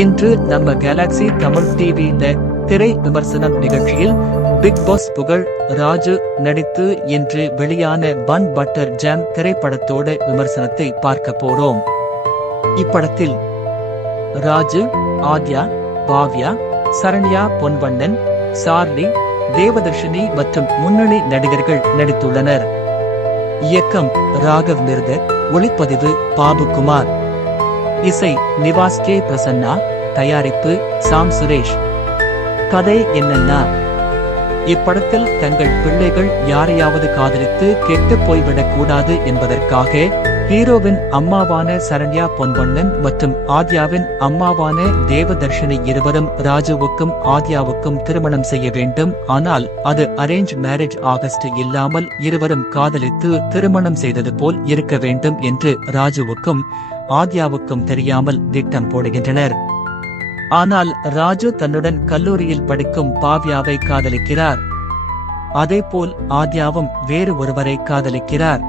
இன்று நம்ம Galaxy Tamil TV திரை விமர்சனம் நிகழ்ச்சியில் பிக் பாஸ் புகழ் ராஜு நடித்து இன்று வெளியான பன் பட்டர் ஜாம் திரைப்படத்தோட விமர்சனத்தை பார்க்க போறோம். இப்படத்தில் ராஜு, ஆத்யா, பாவ்யா, சரண்யா பொன்வண்ணன், சார்லி, தேவதர்ஷினி மற்றும் முன்னணி நடிகர்கள் நடித்துள்ளனர். இயக்கம் ராகவ் மிர்தர், ஒளிப்பதிவு பாபுகுமார், இசை நிவாஸ் கே பிரசன்னா, தயாரிப்பு சாம் சுரேஷ். கதை என்னன்னா, இப்படத்தில் தங்கள் பிள்ளைகள் யாரையாவது காதலித்து கெட்டு போய்விடக் கூடாது என்பதற்காக ஹீரோவின் அம்மாவான சரண்யா பொன்வண்ணன் மற்றும் ஆத்யாவின் அம்மாவான தேவதர்ஷினி இருவரும் ராஜுவுக்கும் ஆத்யாவுக்கும் திருமணம் செய்ய வேண்டும். ஆனால் அது அரேஞ்ச் மேரேஜ் ஆகஸ்ட் இல்லாமல் இருவரும் காதலித்து திருமணம் செய்தது போல் இருக்க வேண்டும் என்று ராஜுவுக்கும் ஆத்யாவுக்கும் தெரியாமல் திட்டம் போடுகின்றனர். ஆனால் ராஜு தன்னுடன் கல்லூரியில் படிக்கும் பாவ்யாவை காதலிக்கிறார். அதேபோல் ஆத்யாவும் வேறு ஒருவரை காதலிக்கிறார்.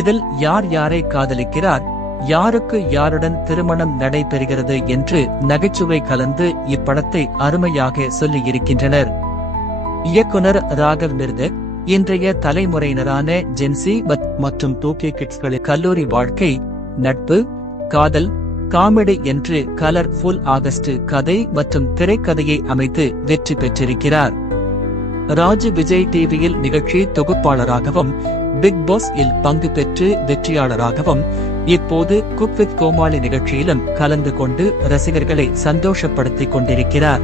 இதில் யார் யாரை காதலிக்கிறார், யாருக்கு யாருடன் திருமணம் நடைபெறுகிறது என்று நகைச்சுவை கலந்து இப்படத்தை அருமையாக சொல்லியிருக்கின்றனர். இயக்குனர் ராகவ் மிர்தர் இன்றைய தலைமுறையினரான ஜென்சி மற்றும் 2K கிட்ஸ்களின் கல்லூரி வாழ்க்கை, நட்பு, காதல், காமெடி என்று கலர்ஃபுல் ஆகஸ்ட் கதை மற்றும் திரைக்கதையை அமைத்து வெற்றி பெற்றிருக்கிறார். ராஜு விஜய் டிவியில் நிகழ்ச்சி தொகுப்பாளராகவும் பிக் பாஸ் இல் பங்கு பெற்று வெற்றியாளராகவும் இப்போது குக் வித் கோமாளி நிகழ்ச்சியிலும் கலந்து கொண்டு ரசிகர்களை சந்தோஷப்படுத்திக் கொண்டிருக்கிறார்.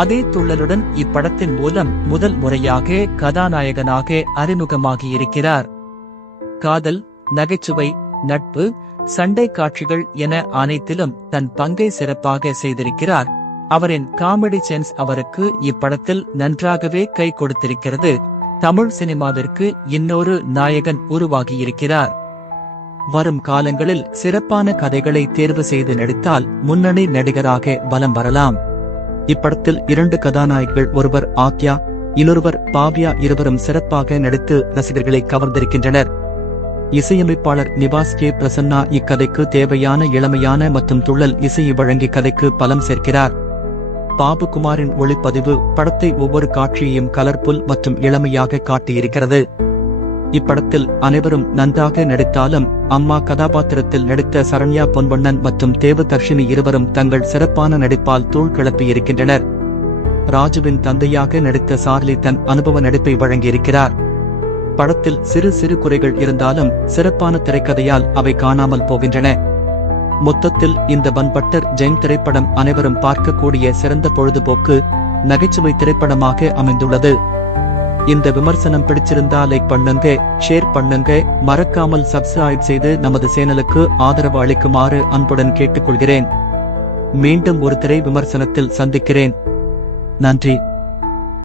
அதே துள்ளலுடன் இப்படத்தின் மூலம் முதல் முறையாக கதாநாயகனாக அறிமுகமாகியிருக்கிறார். காதல், நகைச்சுவை, நட்பு, சண்டை காட்சிகள் என அனைத்திலும் தன் பங்கை சிறப்பாக செய்திருக்கிறார். அவரின் காமெடி சென்ஸ் அவருக்கு இப்படத்தில் நன்றாகவே கை கொடுத்திருக்கிறது. தமிழ் சினிமாவிற்கு இன்னொரு நாயகன் உருவாகியிருக்கிறார். வரும் காலங்களில் சிறப்பான கதைகளை தேர்வு செய்து நடித்தால் முன்னணி நடிகராக வலம் வரலாம். இப்படத்தில் 2 கதாநாயகிகள், ஒருவர் ஆத்யா, இன்னொருவர் பாவ்யா, இருவரும் சிறப்பாக நடித்து ரசிகர்களை கவர்ந்திருக்கின்றனர். இசையமைப்பாளர் நிவாஸ் கே பிரசன்னா இக்கதைக்கு தேவையான இளமையான மற்றும் துள்ளல் இசையை வழங்கி கதைக்கு பலம் சேர்க்கிறார். பாபுகுமாரின் ஒளிப்பதிவு படத்தை ஒவ்வொரு காட்சியையும் கலர்ஃபுல் மற்றும் இளமையாக காட்டியிருக்கிறது. இப்படத்தில் அனைவரும் நன்றாக நடித்தாலும் அம்மா கதாபாத்திரத்தில் நடித்த சரண்யா பொன்வண்ணன் மற்றும் தேவதர்ஷினி இருவரும் தங்கள் சிறப்பான நடிப்பால் தூள் கிளப்பியிருக்கின்றனர். ராஜுவின் தந்தையாக நடித்த சார்லி தன் அனுபவ நடிப்பை வழங்கியிருக்கிறார். படத்தில் சிறு சிறு குறைகள் இருந்தாலும் சிறப்பான திரைக்கதையால் அவை காணாமல் போகின்றன. மொத்தத்தில் இந்த பன் பட்டர் ஜாம் திரைப்படம் அனைவரும் பார்க்கக்கூடிய சிறந்த பொழுதுபோக்கு நகைச்சுவை திரைப்படமாக அமைந்துள்ளது. இந்த விமர்சனம் பிடிச்சிருந்தா லைக் பண்ணுங்க, ஷேர் பண்ணுங்க, மறக்காமல் சப்ஸ்கிரைப் செய்து நமது சேனலுக்கு ஆதரவு அளிக்குமாறு அன்புடன் கேட்டுக்கொள்கிறேன். மீண்டும் ஒரு திரை விமர்சனத்தில் சந்திக்கிறேன். நன்றி.